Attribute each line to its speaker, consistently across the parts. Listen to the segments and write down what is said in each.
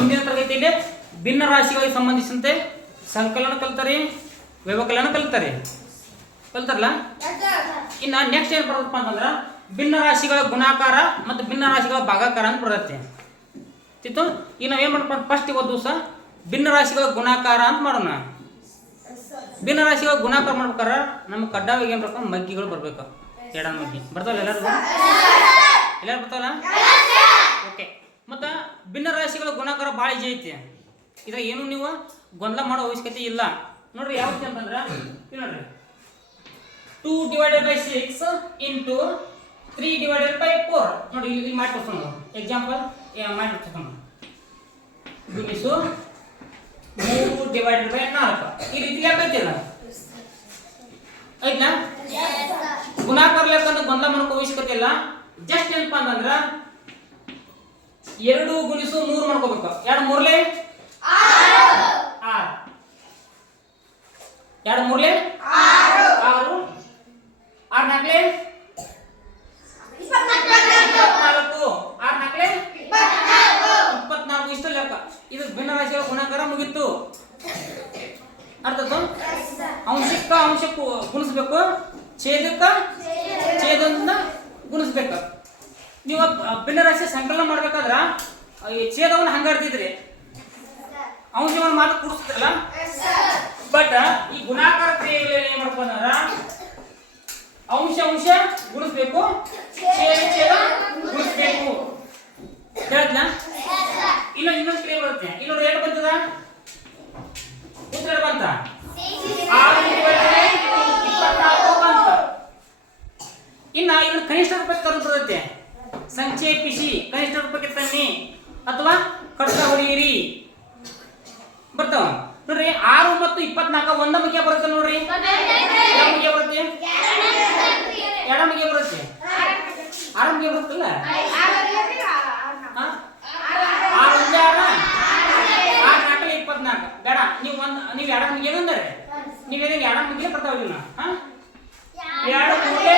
Speaker 1: ಮುಂದಿನ ತರಗತಿಯಲ್ಲಿ ಭಿನ್ನ ರಾಶಿಗಳಿಗೆ ಸಂಬಂಧಿಸಿದಂತೆ ಸಂಕಲನ ಕಲ್ತಾರೆ ವ್ಯವಕಲನ ಕಲ್ತಾರೆ. ಕಲ್ತಾರಲ್ಲ? ಇನ್ನು ನೆಕ್ಸ್ಟ್ ಏನು ಬರೋದಪ್ಪ ಅಂತಂದ್ರೆ ಭಿನ್ನ ರಾಶಿಗಳ ಗುಣಾಕಾರ ಮತ್ತು ಭಿನ್ನ ರಾಶಿಗಳ ಭಾಗಾಕಾರ ಅಂತ ಬರುತ್ತೆ. ತಿತ್ತು ಈಗ ನಾವು ಏನು ಮಾಡಪ್ಪ ಫಸ್ಟ್ ಇವತ್ತು ದಿವಸ ಭಿನ್ನ ರಾಶಿಗಳ ಗುಣಾಕಾರ ಅಂತ ಮಾಡೋಣ. ಭಿನ್ನ ರಾಶಿಗಳ ಗುಣಾಕಾರ ಮಾಡ್ಬೇಕಾರ ನಮ್ಗೆ ಕಡ್ಡಾಯವಾಗಿ ಏನು ಬರ್ಬೇಕು ಮಗ್ಗಿಗಳು ಬರ್ಬೇಕು. ಎರಡನ್ ಮಗ್ಗಿ. ಬರ್ತಾವಲ್ಲ ಎಲ್ಲರಿಗೂ? ಎಲ್ಲರೂ ಬರ್ತಾವಲ್ಲ? ಓಕೆ ಮತ್ತು ಭಿನ್ನ ರಾಶಿಗಳ ಗುಣಾಕಾರ ಭಾಳ ಈಜಿ ಐತಿ. ಇದ್ರಾಗ ಏನು ನೀವು ಗೊಂದಲ ಮಾಡೋ ಅವಶ್ಯಕತೆ ಇಲ್ಲ. ನೋಡ್ರಿ ಯಾವ್ದು ಅಂತಂದ್ರೆ ನೋಡ್ರಿ. Two divided by six into three divided by four ನೋಡಿ ಇಲ್ಲಿ ಇಲ್ಲಿ ಮಾಡಿ ತೋರ್ಸೋಣ. ಎಕ್ಸಾಂಪಲ್ ಮಾಡಿ ತೋರ್ಸೋಣ. ಗುಣಿಸು ಮೂರು ಡಿವೈಡೆಡ್ ಬೈ ನಾಲ್ಕು. ಈ ರೀತಿ ಯಾಕೈತಿಲ್ಲ ಆಯ್ತಾ ಗುಣಾಕಾರ ಅಂತ ಗೊಂದಲ ಮಾಡ್ಕೋ ಅವಶ್ಯಕತೆ ಇಲ್ಲ. ಜಸ್ಟ್ ಏನಪ್ಪ ಅಂತಂದ್ರ ಎರಡು ಗುಣಿಸು ಮೂರು ಮಾಡ್ಕೋಬೇಕು. ಎರಡು ಮೂರ್ಲೆ? ಆರು. ಎರಡು ಮೂರ್ಲೆ? ಆರು. ಆರು ನಾಲ್ಕಲೆ? ಆರು ನಾಲ್ಕಲೆ? ಇಪ್ಪತ್ನಾಲ್ಕು. ಇಷ್ಟು ಲೆಕ್ಕ. ಇದು ಭಿನ್ನ ರಾಶಿಯ ಗುಣಾಕಾರ ಮುಗೀತು. ಅರ್ಥದ್ದು ಅಂಶಕ್ಕ ಅಂಶಕ್ಕೂ ಗುಣಿಸ್ಬೇಕು. ಛೇದಕ್ಕ ಛೇದದಿಂದ ಗುಣಿಸ್ಬೇಕು ನೀವು ಅ- ಭಿನ್ನ ರಾಶಿ ಸಂಕಲನ ಮಾಡ್ಬೇಕಾದ್ರ ಛೇದವನ್ನು ಹಂಗಾಡ್ತಿದ್ರಿ ಅಂಶವನ್ನು ಮಾತ್ರ ಕೂಡಿಸ್ತಿರಲ್ಲ ಬಟ್ ಈ ಗುಣಾಕಾರ ಕ್ರಿಯೆಯಲ್ಲಿ ಏನ್ ಮಾಡ್ಕೊಂಡ್ರ ಅಂಶ ಅಂಶ ಗುಣಿಸ್ಬೇಕು. ಛೇದ ಗುಣಿಸ್ಬೇಕು. ಹೇಳ್ದ್ನಾ ಇಲ್ಲ ಇನ್ನೊಂದು ಕ್ರಿಯೆ ಬರುತ್ತೆ. ಇಲ್ಲಿ ಎರಡು ಬಂತದ? ಉತ್ತರ ಬಂತ? ಇನ್ನ ಇದನ್ನ ಕನಿಷ್ಠ ರೂಪಾಯಿ ಬರುತ್ತೆ. ಸಂಕ್ಷೇಪಿಸಿ ಕನಿಷ್ಠ ರೂಪಕ್ಕೆ ತನ್ನಿ ಅಥವಾ ಕಡ್ತ ಹೊಡೆಯಿರಿ. ಬರ್ತಾವ. ನೋಡ್ರಿ, ಆರು ಮತ್ತು ಇಪ್ಪತ್ನಾಲ್ಕು ಒಂದ ಮುಖ್ಯ ಬರುತ್ತೆ ನೋಡ್ರಿ. ಮುಖ್ಯ ಬರುತ್ತೆ ಎಡ ಮುಖ್ಯ ಬರುತ್ತೆ ಆರ ಮುಖ್ಯ ಬರುತ್ತಲ್ಲ? ಆರು ಒಂದೇ ಆರ? ಆರು ನಾಲ್ಕಲ್ಲಿ ಇಪ್ಪತ್ನಾಲ್ಕು. ಬೇಡ, ನೀವು ಒಂದು, ನೀವು ಎಡ ಮುಗಿಯ ನೀವು ನೀವೇನು ಎಡ ಮುಗಿಯ ಬರ್ತಾವ ನೀವು ಎರಡು ಮೂರಲೆ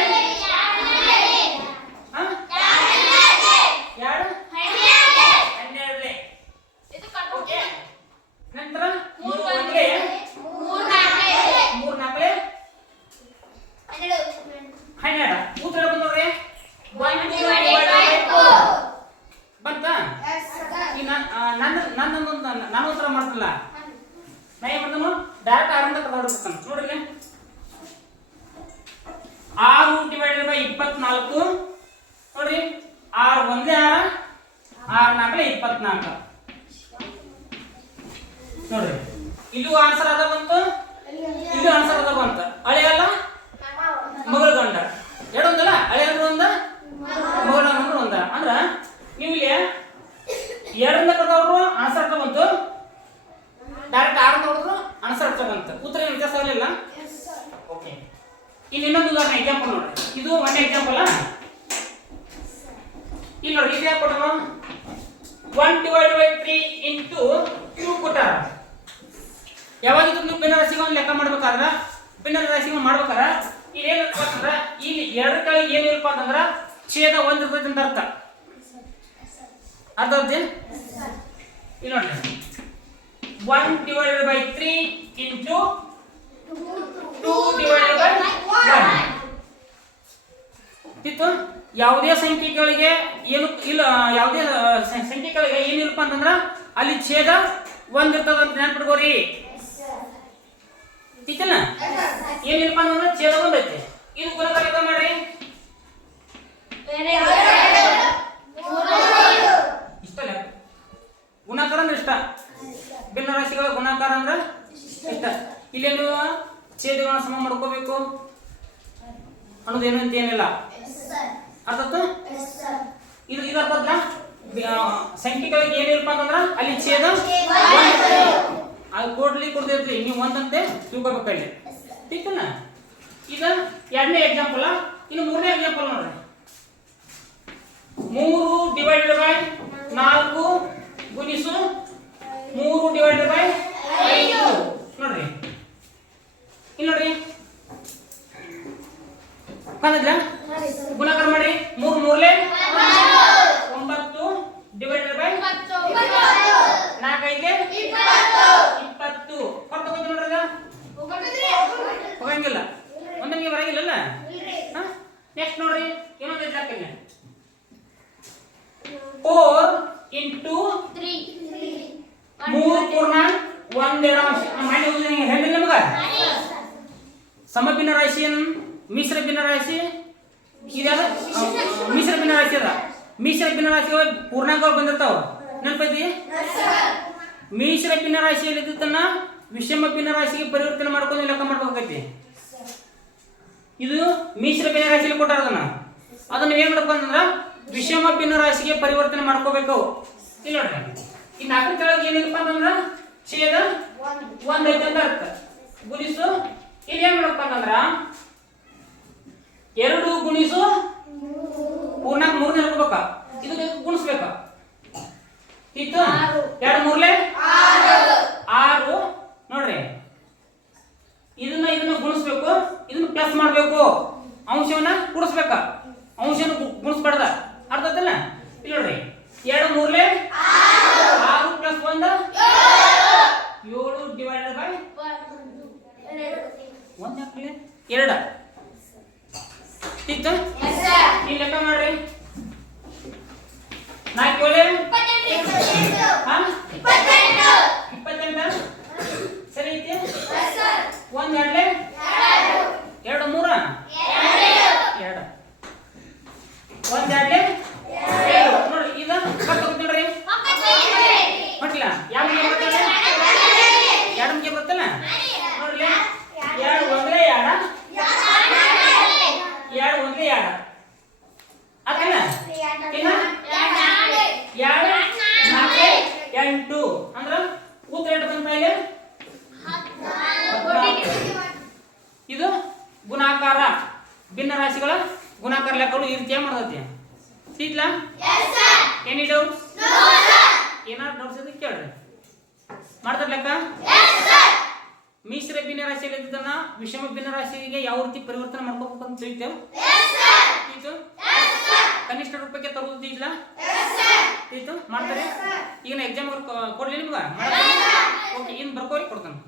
Speaker 1: ಹಾ ಎರಡು ಹನ್ನೆರಡಲೆ ಓಕೆ ನಂತರ ಮೂರು ಒಂದ್ಲೆ ಮೂರು ನಾಲ್ಕಲೆ ಹನ್ನೆರಡು ಉತ್ತರ ಬಂದವ್ರೆ? ಬಂತಾ? ನನ್ನ ನನ್ನೊಂದು ನಾನು ಉತ್ತರ ಮಾಡ್ತಲ್ಲ. ನಾ ಏನ್ ಮಾಡ್ತಾನು? ಡೈರೆಕ್ಟ್ ಆರಂಭ ಕರ್ಕೊಂಡ್ಬಿಡ್ತಾನೆ ನೋಡ್ರಿ ಇಲ್ಲಿ. ಆರು ಡಿವೈಡೆಡ್ ಬೈ ಇಪ್ಪತ್ನಾಲ್ಕು ನೋಡ್ರಿ ಆರು ಒಂದೇ ಆರ ಆರು ನಾಲ್ಕಲೆ ಇಪ್ಪತ್ನಾಲ್ಕು ನೋಡ್ರಿ ಇದು ಆನ್ಸರ್ ಅದ ಬಂತು ಇದು ಆನ್ಸರ್ ಅದ ಬಂತು ಹಳೆ ಅಲ್ಲ ಮಗಳ ಗಂಡ ಎರಡು ಒಂದಲ್ಲ ಹಳೆ ಅಂದ್ರೆ ಒಂದ ಮಗಳ ಅಂದ್ರೆ ಒಂದ ಅಂದ್ರ ನೀವು ಇಲ್ಲಿ ಎರಡನ್ನ ಕರ್ದವ್ರು ಆನ್ಸರ್ ಅರ್ಥ ಬಂತು ಡೈರೆಕ್ಟ್ ಆರು ನೋಡಿದ್ರು ಆನ್ಸರ್ ಅರ್ಥ ಬಂತು ಉತ್ತರ ಏನು ವ್ಯತ್ಯಾಸ ಆಗಲಿಲ್ಲ ಓಕೆ ಇಲ್ಲಿ ಇನ್ನೊಂದು ಉದಾಹರಣೆ ಎಕ್ಸಾಂಪಲ್ ನೋಡ್ರಿ. ಇದು ಒಂದೇ ಎಕ್ಸಾಂಪಲ್ ಇಲ್ಲಿ ನೋಡಿ ಇದು ಯಾಕೆ ಕೊಟ್ಟರು? One divide by three into two ಕೊಟ್ಟಾರ ಯಾವಾಗಿದ್ರು ನೀವು ಭಿನ್ನ ರಾಶಿಗಳನ್ನು ಲೆಕ್ಕ ಮಾಡ್ಬೇಕಾದ್ರೆ? ಭಿನ್ನ ರಾಶಿಗಳನ್ನು ಮಾಡ್ಬೇಕಾದ್ರೆ? ಇಲ್ಲಿ ಏನಪ್ಪ ಅಂತಂದ್ರ, ಇಲ್ಲಿ ಎರಡು ಏನು ಇರಪ್ಪ ಅಂತಂದ್ರೆ, ಛೇದ ಒಂದು ಇರ್ತೈತೆ ಅಂತ ಅರ್ಥ. ಅರ್ಥ ಆಗುತ್ತೆ ಇಲ್ಲಿ ನೋಡ್ರಿ. One divided by three into two divided by one ಇತ್ತು. ಯಾವುದೇ ಸಂಖ್ಯೆಗಳಿಗೆ ಏನು ಇಲ್ಲ ಯಾವುದೇ ಸಂಖ್ಯೆಗಳಿಗೆ ಏನಿಲ್ಲಪ್ಪ ಅಂತಂದ್ರ ಅಲ್ಲಿ ಛೇದ ಒಂದ್ ಇರ್ತದ ಅಂತ ನೆನ್ಪಿಟ್ಕೋರಿ. ತಿತ್ತಲ್ಲ ಏನಿಲ್ಲಪ್ಪ ಅಂತಂದ್ರ ಛೇದ ಒಂದ್ ಐತಿ. ಇದು ಗುಣಕಾರ ಲೆಕ್ಕ ಮಾಡ್ರಿ ಇಷ್ಟ ಗುಣಾಕಾರ ಅಂದ್ರೆ ಇಷ್ಟ. ಭಿನ್ನ ರಾಶಿಗಳ ಗುಣಾಕಾರ ಅಂದ್ರೆ ಇಷ್ಟ. ಇಲ್ಲೇನು ಛೇದಗಳನ್ನ ಸಮ ಮಾಡ್ಕೋಬೇಕು ಅನ್ನೋದು ಏನು ಅಂತ ಏನಿಲ್ಲ. ಅರ್ಥ? ಇದು ಇದು ಅರ್ಥ ಸಂಖ್ಯೆಗಳಿಗೆ ಏನಿಲ್ಲಪ್ಪ ಅಂತಂದ್ರ ಅಲ್ಲಿ ಛೇದ ಕೊಡ್ಲಿ ಕೊಡ್ದಿರ್ಲಿ ನೀವು ಒಂದಂತೆ ತಿಳ್ಕೊಬೇಕಲ್ಲಿ. ಟೀಕಲ್ಲ ಈಗ ಎರಡನೇ ಎಕ್ಸಾಂಪಲ್ ಇನ್ನು ಮೂರನೇ ಎಕ್ಸಾಂಪಲ್ ನೋಡ್ರಿ. ಮೂರು ಡಿವೈಡೆಡ್ ಬೈ ನಾಲ್ಕು ಗುಣಿಸು ಮೂರು ಡಿವೈಡೆಡ್ ಬೈ ಐದು ನೋಡ್ರಿ ಇಲ್ಲಿ ನೋಡ್ರಿ ಬಂದದ್ಲ ಗುಣಾಕಾರ ಮಾಡಿ ಮೂರು ಮೂರ್ಲೆ ಒಂಬತ್ತು ಡಿವೈಡೆಡ್ ಬೈ ಒಂದೆರಡು ಅಂಶ ಮಾಡಿ ಹೇಳಿಲ್ಲ ನಿಮಗ? ಸಮಭಿನ್ನ ರಾಶಿ ಮಿಶ್ರ ಭಿನ್ನ ರಾಶಿ? ಇದೆಲ್ಲ? ಮಿಶ್ರ ಭಿನ್ನ ರಾಶಿ ಅದ. ಮಿಶ್ರ ಭಿನ್ನ ರಾಶಿ ಪೂರ್ಣಾಂಕಗಳು ಬಂದಿರ್ತಾವ. ನೆನಪೈತಿ? ಮಿಶ್ರ ಭಿನ್ನ ರಾಶಿಯಲ್ಲಿ ಇದ್ದನ್ನ ವಿಷಮ ಭಿನ್ನ ರಾಶಿಗೆ ಪರಿವರ್ತನೆ ಮಾಡ್ಕೊಂಡು ಲೆಕ್ಕ ಮಾಡ್ಬೇಕಾಗೈತಿ. ಇದು ಮಿಶ್ರ ಭಿನ್ನ ರಾಶಿಯಲ್ಲಿ ಕೊಟ್ಟಾರ ಅದನ್ನ. ಅದನ್ನ ಏನ್ ಮಾಡಪ್ಪ ಅಂತಂದ್ರ ವಿಷಮ ಭಿನ್ನ ರಾಶಿಗೆ ಪರಿವರ್ತನೆ ಮಾಡ್ಕೋಬೇಕು. ಇಲ್ಲ ನೋಡ್ರಿ. ಈ ನಾಲ್ಕು ಕೆಳಗೆ ಏನಿದಪ್ಪ ಅಂತಂದ್ರ ಛೇದ? ಒಂದ್. ಐತೆ ಅಂತ ಅರ್ಥ. ಗುಣಿಸು. ಇಲ್ಲಿ ಏನ್ ಮಾಡಪ್ಪ ಅಂತಂದ್ರ ಎರಡು ಗುಣಿಸು. ಪೂರ್ಣಾಂಕ ಮೂರನೇ ಇರ್ಕೋಬೇಕ ಇದು ಗುಣಿಸ್ಬೇಕ? ಇತ್ತು? ಎರಡು ಮೂರ್ಲೆ? ಆರು. ನೋಡ್ರಿ. ಇದನ್ನ ಇದನ್ನ ಗುಣಿಸ್ಬೇಕು. ಇದನ್ನ ಪ್ಲಸ್ ಮಾಡ್ಬೇಕು. ಅಂಶವನ್ನ ಕೂಡಿಸ್ಬೇಕ ಅಂಶನ ಗುಣಿಸ್ಬಾರ್ದ ಅರ್ಥ ಆಯ್ತಲ್ಲ ಇಲ್ಲಿ ನೋಡ್ರಿ ಎರಡು ಮೂರ್ಲೆ ಆರು ಪ್ಲಸ್ ಒಂದ ಏಳು ಡಿವೈಡೆಡ್ ಬೈ ಒಂದ್ ಹಾಕ್ಲಿ ಎರಡ ಇತ್ತು ಈ ಲೆಕ್ಕ ಮಾಡ್ರಿ ನಾಲ್ಕು ಏಳು ಹಾ ಇಪ್ಪತ್ತೆಂಟ ಸರಿ ಐತಿ ಒಂದ್ ಎರಡ್ಲೆ ಎರಡು ಮೂರ ಎರಡು ಒಂದ್ ಎರಡ್ಲೆ ಎರಡು ನೋಡ್ರಿ ಇದ ಕಟ್ ನೋಡ್ರಿ ಹೊಂಟಿಲ್ಲ ಯಾವ ಮುಗಿ ಬರ್ತಲ್ಲ ಎರಡು ಮುಗಿ ಬರ್ತಲ್ಲ ನೋಡ್ರಿ ಎರಡು ಒಂದ್ರೆ ಎರಡ ಎರಡು ಒಂದ್ರೆ ಎರಡ ಅದಲ್ಲ ಇನ್ನ ಎರಡು ನಾಲ್ಕು ಎಂಟು ಅಂದ್ರ ಉತ್ತರ ಎಷ್ಟು ಬಂತ ಇಲ್ಲಿ ಇದು ಗುಣಾಕಾರ ಭಿನ್ನ ರಾಶಿಗಳ ಲೆಕ್ಕಗಳು ಈ ರೀತಿಯ ಮಾಡ್ತೈತಿ ಸಿಗ್ಲಾ? ಎನಿ ಡೌಟ್ ಏನಾದ್ರು ಡೌಟ್ಸ್ ಇದ್ರೆ ಕೇಳ್ರಿ ಮಾಡ್ತಾರ ಲೆಕ್ಕ ಮಿಶ್ರ ಭಿನ್ನ ರಾಶಿಯಲ್ಲಿ ಇದ್ದನ್ನ ವಿಷಮ ಭಿನ್ನ ರಾಶಿಗೆ ಯಾವ ರೀತಿ ಪರಿವರ್ತನೆ ಮಾಡ್ಕೋಬೇಕು ಅಂತ ತಿಳಿತೇವೆ ಇದು ಕನಿಷ್ಠ ರೂಪಕ್ಕೆ ತರುವುದು ಇಲ್ಲ ತಿಳಿತು? ಮಾಡ್ತಾರೆ? ಈಗ ಎಕ್ಸಾಮ್ ಕೊಡ್ಲಿ ನಿಮ್ಗೆ? ಓಕೆ ಇನ್ನು ಬರ್ಕೋರಿ ಕೊಡ್ತಾನೆ.